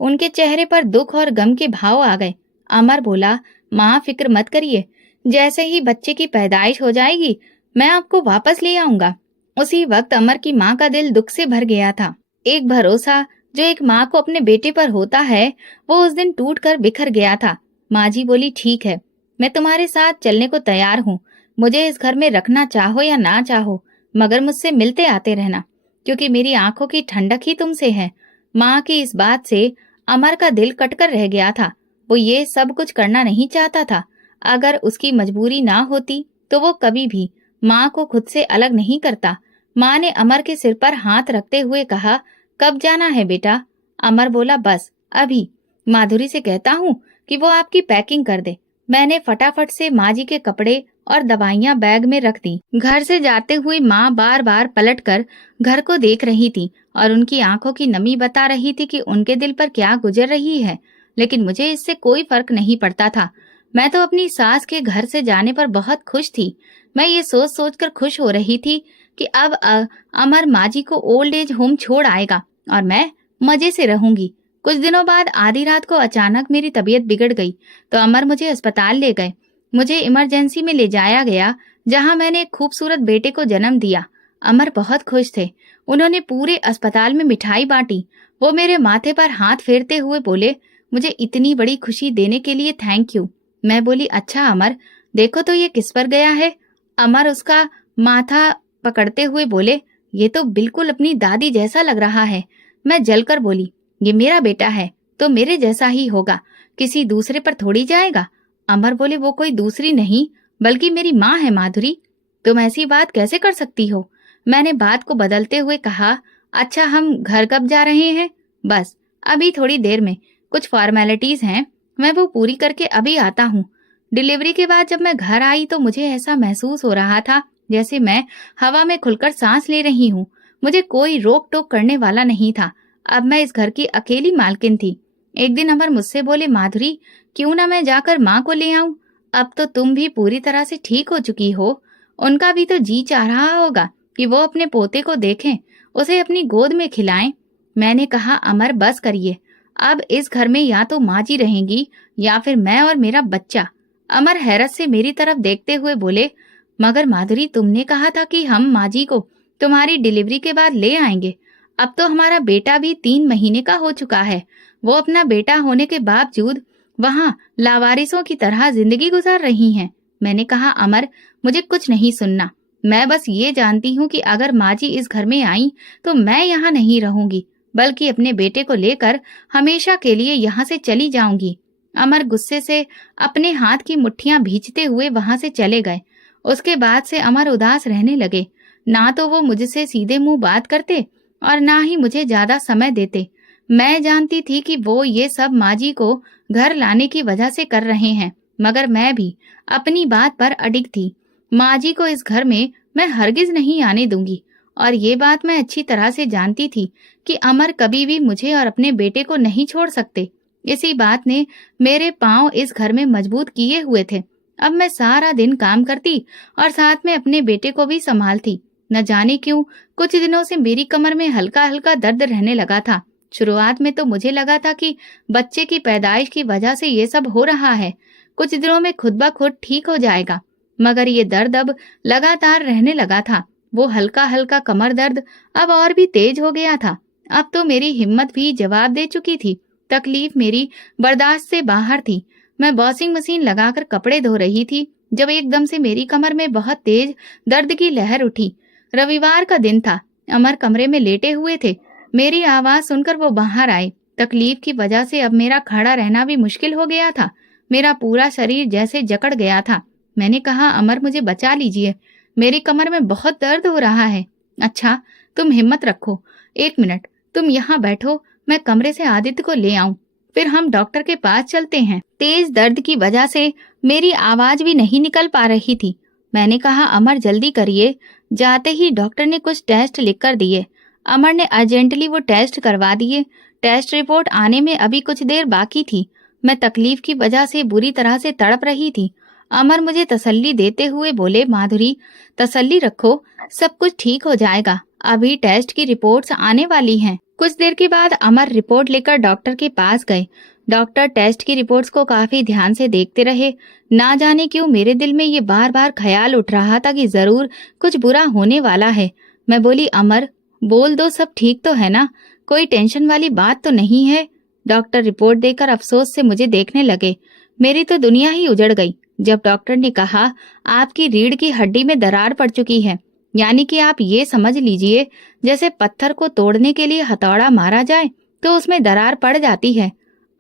उनके चेहरे पर दुख और गम के भाव आ गए। अमर बोला, माँ फिक्र मत करिए, जैसे ही बच्चे की पैदाइश हो जाएगी मैं आपको वापस ले आऊंगा। उसी वक्त अमर की माँ का दिल दुख से भर गया था। एक भरोसा जो एक माँ को अपने बेटे पर होता है, वो उस दिन टूट कर बिखर गया था। माँ जी बोली, ठीक है, मैं तुम्हारे साथ चलने को तैयार हूँ। मुझे इस घर में रखना चाहो या ना चाहो, मगर मुझसे मिलते आते रहना, क्योंकि मेरी आंखों की ठंडक ही तुमसे है। माँ की इस बात से अमर का दिल कटकर रह गया था। वो ये सब कुछ करना नहीं चाहता था। अगर उसकी मजबूरी ना होती तो वो कभी भी माँ को खुद से अलग नहीं करता। माँ ने अमर के सिर पर हाथ रखते हुए कहा, कब जाना है बेटा? अमर बोला, बस अभी। माधुरी से कहता हूँ कि वो आपकी पैकिंग कर दे। मैंने फटाफट से माँ जी के कपड़े और दवाइयाँ बैग में रख दी। घर से जाते हुए माँ बार बार पलट कर घर को देख रही थी और उनकी आंखों की नमी बता रही थी कि उनके दिल पर क्या गुजर रही है। लेकिन मुझे इससे कोई फर्क नहीं पड़ता था। मैं तो अपनी सास के घर से जाने पर बहुत खुश थी। मैं ये सोच सोच कर खुश हो रही थी कि अब अमर माँ जी को ओल्ड एज होम छोड़ आएगा और मैं मजे से रहूंगी। कुछ दिनों बाद आधी रात को अचानक मेरी तबीयत बिगड़ गई तो अमर मुझे अस्पताल ले गए। मुझे इमरजेंसी में ले जाया गया, जहां मैंने एक खूबसूरत बेटे को जन्म दिया। अमर बहुत खुश थे। उन्होंने पूरे अस्पताल में मिठाई बांटी। वो मेरे माथे पर हाथ फेरते हुए बोले, मुझे इतनी बड़ी खुशी देने के लिए थैंक यू। मैं बोली, अच्छा अमर, देखो तो ये किस पर गया है? अमर उसका माथा पकड़ते हुए बोले, ये तो बिल्कुल अपनी दादी जैसा लग रहा है। मैं जलकर बोली, ये मेरा बेटा है तो मेरे जैसा ही होगा, किसी दूसरे पर थोड़ी जाएगा। अमर बोले, वो कोई दूसरी नहीं बल्कि मेरी माँ है माधुरी। तुम ऐसी बात कैसे कर सकती हो? मैंने बात को बदलते हुए कहा, अच्छा हम घर कब जा रहे हैं? बस अभी थोड़ी देर में, कुछ फॉर्मेलिटीज हैं, मैं वो पूरी करके अभी आता हूँ। डिलीवरी के बाद जब मैं घर आई तो मुझे ऐसा महसूस हो रहा था जैसे मैं हवा में खुलकर सांस ले रही हूँ। मुझे कोई रोक टोक करने वाला नहीं था। अब मैं इस घर की अकेली मालकिन थी। एक दिन अमर मुझसे बोले, माधुरी, क्यों ना मैं जाकर माँ को ले आऊं? अब तो तुम भी पूरी तरह से ठीक हो चुकी हो। उनका भी तो जी चाह रहा होगा कि वो अपने पोते को देखें, उसे अपनी गोद में खिलाएं। मैंने कहा, अमर बस करिए, अब इस घर में या तो माँ जी रहेंगी या फिर मैं और मेरा बच्चा। अमर हैरत से मेरी तरफ देखते हुए बोले, मगर माधुरी, तुमने कहा था कि हम माँ जी को तुम्हारी डिलीवरी के बाद ले आएंगे। अब तो हमारा बेटा भी 3 महीने का हो चुका है। वो अपना बेटा होने के बावजूद वहाँ लावारिसों की तरह जिंदगी गुजार रही हैं। मैंने कहा, अमर, मुझे कुछ नहीं सुनना। मैं बस ये जानती हूँ कि अगर माँ जी इस घर में आई तो मैं यहाँ नहीं रहूंगी, बल्कि अपने बेटे को लेकर हमेशा के लिए यहाँ से चली जाऊंगी। अमर गुस्से से अपने हाथ की मुट्ठियां भींचते हुए वहां से चले गए। उसके बाद से अमर उदास रहने लगे। ना तो वो मुझसे सीधे मुंह बात करते और ना ही मुझे ज्यादा समय देते। मैं जानती थी कि वो ये सब माँ जी को घर लाने की वजह से कर रहे हैं, मगर मैं भी अपनी बात पर अडिग थी। माँ जी को इस घर में मैं हरगिज नहीं आने दूंगी, और ये बात मैं अच्छी तरह से जानती थी कि अमर कभी भी मुझे और अपने बेटे को नहीं छोड़ सकते। इसी बात ने मेरे पांव इस घर में मजबूत किए हुए थे। अब मैं सारा दिन काम करती और साथ में अपने बेटे को भी संभालती। न जाने क्यों कुछ दिनों से मेरी कमर में हल्का हल्का दर्द रहने लगा था। शुरुआत में तो मुझे लगा था कि बच्चे की पैदाइश की वजह से ये सब हो रहा है, कुछ दिनों में खुद ब खुद ठीक हो जाएगा। मगर ये दर्द अब लगातार रहने लगा था। वो हल्का हल्का कमर दर्द अब और भी तेज हो गया था। अब तो मेरी हिम्मत भी जवाब दे चुकी थी। तकलीफ मेरी बर्दाश्त से बाहर थी। मैं वॉशिंग मशीन लगाकर कपड़े धो रही थी जब एकदम से मेरी कमर में बहुत तेज दर्द की लहर उठी। रविवार का दिन था। अमर कमरे में लेटे हुए थे। मेरी आवाज सुनकर वो बाहर आए। तकलीफ की वजह से अब मेरा खड़ा रहना भी मुश्किल हो गया था। मेरा पूरा शरीर जैसे जकड़ गया था। मैंने कहा, अमर, मुझे बचा लीजिए, मेरी कमर में बहुत दर्द हो रहा है। अच्छा, तुम हिम्मत रखो, 1 मिनट तुम यहाँ बैठो, मैं कमरे से आदित्य को ले आऊं, फिर हम डॉक्टर के पास चलते हैं। तेज दर्द की वजह से मेरी आवाज भी नहीं निकल पा रही थी। मैंने कहा, अमर जल्दी करिए। जाते ही डॉक्टर ने कुछ टेस्ट लिख कर दिए। अमर ने अर्जेंटली वो टेस्ट करवा दिए। टेस्ट रिपोर्ट आने में अभी कुछ देर बाकी थी। मैं तकलीफ की वजह से बुरी तरह से तड़प रही थी। अमर मुझे तसल्ली देते हुए बोले, माधुरी, तसल्ली रखो, सब कुछ ठीक हो जाएगा, अभी टेस्ट की रिपोर्ट्स आने वाली हैं। कुछ देर के बाद अमर रिपोर्ट लेकर डॉक्टर के पास गए। डॉक्टर टेस्ट की रिपोर्ट्स को काफी ध्यान से देखते रहे। ना जाने क्यों मेरे दिल में ये बार बार ख्याल उठ रहा था कि जरूर कुछ बुरा होने वाला है। मैं बोली, अमर, बोल दो, सब ठीक तो है ना, कोई टेंशन वाली बात तो नहीं है। डॉक्टर रिपोर्ट देकर अफसोस से मुझे देखने लगे। मेरी तो दुनिया ही उजड़ गई जब डॉक्टर ने कहा, आपकी रीढ़ की हड्डी में दरार पड़ चुकी है। यानी कि आप ये समझ लीजिए जैसे पत्थर को तोड़ने के लिए हथौड़ा मारा जाए तो उसमें दरार पड़ जाती है।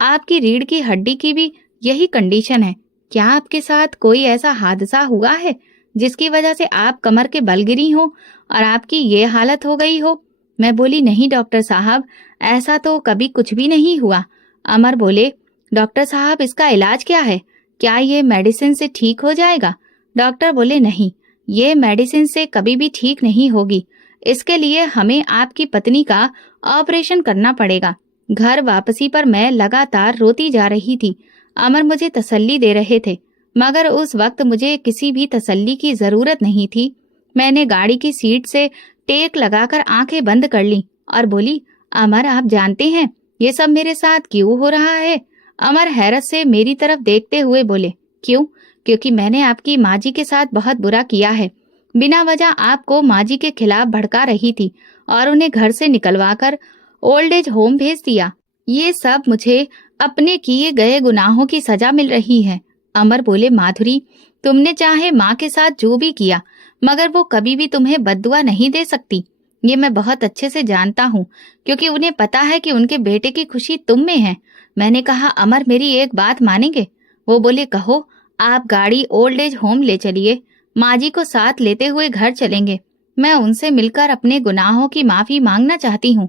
आपकी रीढ़ की हड्डी की भी यही कंडीशन है। क्या आपके साथ कोई ऐसा हादसा हुआ है जिसकी वजह से आप कमर के बल गिरी हो और आपकी ये हालत हो गई हो? मैं बोली, नहीं डॉक्टर साहब, ऐसा तो कभी कुछ भी नहीं हुआ। अमर बोले, डॉक्टर साहब, इसका इलाज क्या है? क्या ये मेडिसिन से ठीक हो जाएगा? डॉक्टर बोले, नहीं, ये मेडिसिन से कभी भी ठीक नहीं होगी। इसके लिए हमें आपकी पत्नी का ऑपरेशन करना पड़ेगा। घर वापसी पर मैं लगातार रोती जा रही थी। अमर मुझे तसल्ली दे रहे थे, मगर उस वक्त मुझे किसी भी तसल्ली की जरूरत नहीं थी। मैंने गाड़ी की सीट से टेक लगाकर आंखें बंद कर ली और बोली, अमर, आप जानते हैं ये सब मेरे साथ क्यों हो रहा है? अमर हैरत से मेरी तरफ देखते हुए बोले, क्यों? क्योंकि मैंने आपकी माँ जी के साथ बहुत बुरा किया है। बिना वजह आपको माँ जी के खिलाफ भड़का रही थी और उन्हें घर से निकलवाकर ओल्ड एज होम भेज दिया। ये सब मुझे अपने किए गए गुनाहों की सजा मिल रही है। अमर बोले, माधुरी, तुमने चाहे माँ के साथ जो भी किया, मगर वो कभी भी तुम्हें बद्दुआ नहीं दे सकती। ये मैं बहुत अच्छे से जानता हूँ, क्योंकि उन्हें पता है कि उनके बेटे की खुशी तुम में है। मैंने कहा, अमर, मेरी एक बात मानेंगे? वो बोले, कहो। आप गाड़ी ओल्ड एज होम ले चलिए, माँ जी को साथ लेते हुए घर चलेंगे। मैं उनसे मिलकर अपने गुनाहों की माफी मांगना चाहती हूँ।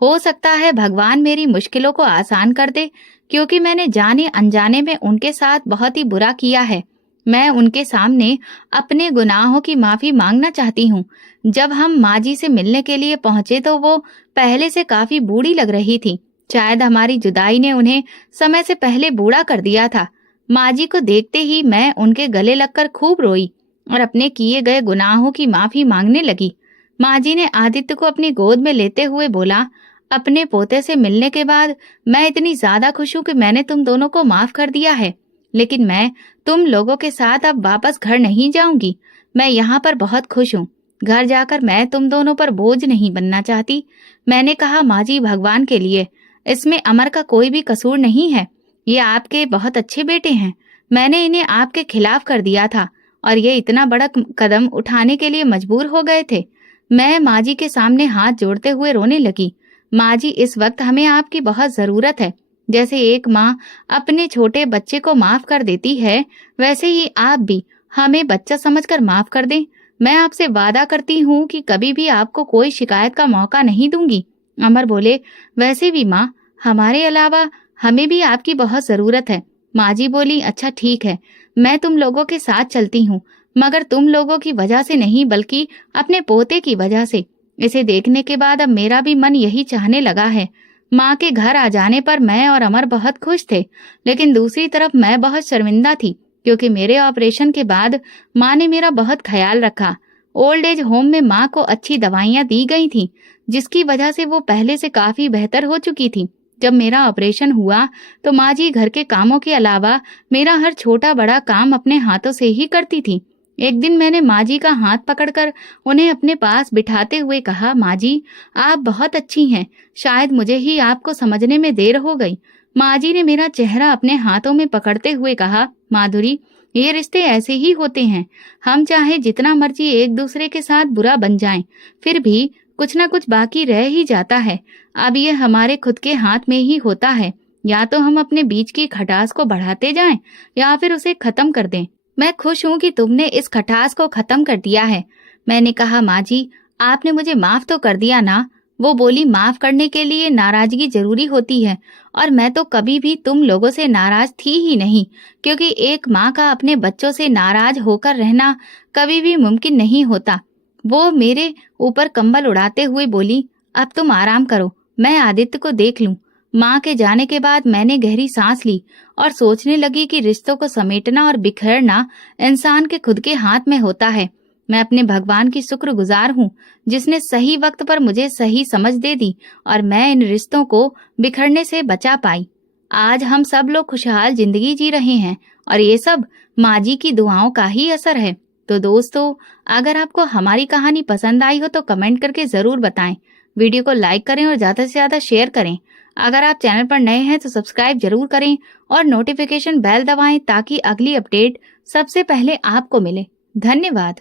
हो सकता है भगवान मेरी मुश्किलों को आसान कर दे, क्योंकि मैंने जाने अनजाने में उनके साथ बहुत ही बुरा किया है। मैं उनके सामने अपने गुनाहों की माफी मांगना चाहती हूँ। जब हम माँ जी से मिलने के लिए पहुंचे तो वो पहले से काफी बूढ़ी लग रही थी। शायद हमारी जुदाई ने उन्हें समय से पहले बूढ़ा कर दिया था। माँ जी को देखते ही मैं उनके गले लगकर खूब रोई और अपने किए गए गुनाहों की माफी मांगने लगी। माँ जी ने आदित्य को अपनी गोद में लेते हुए बोला, अपने पोते से मिलने के बाद मैं इतनी ज्यादा खुश हूँ कि मैंने तुम दोनों को माफ कर दिया है, लेकिन मैं तुम लोगों के साथ अब वापस घर नहीं जाऊंगी। मैं यहाँ पर बहुत खुश हूँ। घर जाकर मैं तुम दोनों पर बोझ नहीं बनना चाहती। मैंने कहा, माँ जी, भगवान के लिए इसमें अमर का कोई भी कसूर नहीं है। ये आपके बहुत अच्छे बेटे हैं। मैंने इन्हें आपके खिलाफ कर दिया था और ये इतना बड़ा कदम उठाने के लिए मजबूर हो गए थे। मैं माँ जी के सामने हाथ जोड़ते हुए रोने लगी। माँ जी, इस वक्त हमें आपकी बहुत ज़रूरत है। जैसे एक माँ अपने छोटे बच्चे को माफ़ कर देती है, वैसे ही आप भी हमें बच्चा समझकर माफ़ कर दें। मैं आपसे वादा करती हूँ कि कभी भी आपको कोई शिकायत का मौका नहीं दूंगी। अमर बोले, वैसे भी माँ, हमारे अलावा हमें भी आपकी बहुत ज़रूरत है। माँ जी बोली, अच्छा ठीक है, मैं तुम लोगों के साथ चलती हूँ, मगर तुम लोगों की वजह से नहीं बल्कि अपने पोते की वजह से। इसे देखने के बाद अब मेरा भी मन यही चाहने लगा है। माँ के घर आ जाने पर मैं और अमर बहुत खुश थे, लेकिन दूसरी तरफ मैं बहुत शर्मिंदा थी क्योंकि मेरे ऑपरेशन के बाद माँ ने मेरा बहुत ख्याल रखा। ओल्ड एज होम में माँ को अच्छी दवाइयाँ दी गई थी, जिसकी वजह से वो पहले से काफी बेहतर हो चुकी थी। जब मेरा ऑपरेशन हुआ तो माँ जी घर के कामों के अलावा मेरा हर छोटा बड़ा काम अपने हाथों से ही करती थी। एक दिन मैंने माँ जी का हाथ पकड़कर उन्हें अपने पास बिठाते हुए कहा, माँ जी, आप बहुत अच्छी हैं, शायद मुझे ही आपको समझने में देर हो गई। माँ जी ने मेरा चेहरा अपने हाथों में पकड़ते हुए कहा, माधुरी, ये रिश्ते ऐसे ही होते हैं। हम चाहे जितना मर्जी एक दूसरे के साथ बुरा बन जाएं, फिर भी कुछ ना कुछ बाकी रह ही जाता है। अब ये हमारे खुद के हाथ में ही होता है। या तो हम अपने बीच की खटास को बढ़ाते जाएं या फिर उसे खत्म कर दें। मैं खुश हूँ कि तुमने इस खटास को खत्म कर दिया है। मैंने कहा, माँ जी, आपने मुझे माफ तो कर दिया ना। वो बोली, माफ करने के लिए नाराजगी जरूरी होती है और मैं तो कभी भी तुम लोगों से नाराज थी ही नहीं, क्योंकि एक माँ का अपने बच्चों से नाराज होकर रहना कभी भी मुमकिन नहीं होता। वो मेरे ऊपर कंबल उड़ाते हुए बोली, अब तुम आराम करो, मैं आदित्य को देख लूं। माँ के जाने के बाद मैंने गहरी सांस ली और सोचने लगी कि रिश्तों को समेटना और बिखेरना इंसान के खुद के हाथ में होता है। मैं अपने भगवान की शुक्रगुजार हूँ, जिसने सही वक्त पर मुझे सही समझ दे दी और मैं इन रिश्तों को बिखरने से बचा पाई। आज हम सब लोग खुशहाल जिंदगी जी रहे हैं और ये सब माँ जी की दुआओं का ही असर है। तो दोस्तों, अगर आपको हमारी कहानी पसंद आई हो तो कमेंट करके जरूर बताएं। वीडियो को लाइक करें और ज्यादा से ज्यादा शेयर करें। अगर आप चैनल पर नए हैं तो सब्सक्राइब जरूर करें और नोटिफिकेशन बेल दबाएं ताकि अगली अपडेट सबसे पहले आपको मिले। धन्यवाद।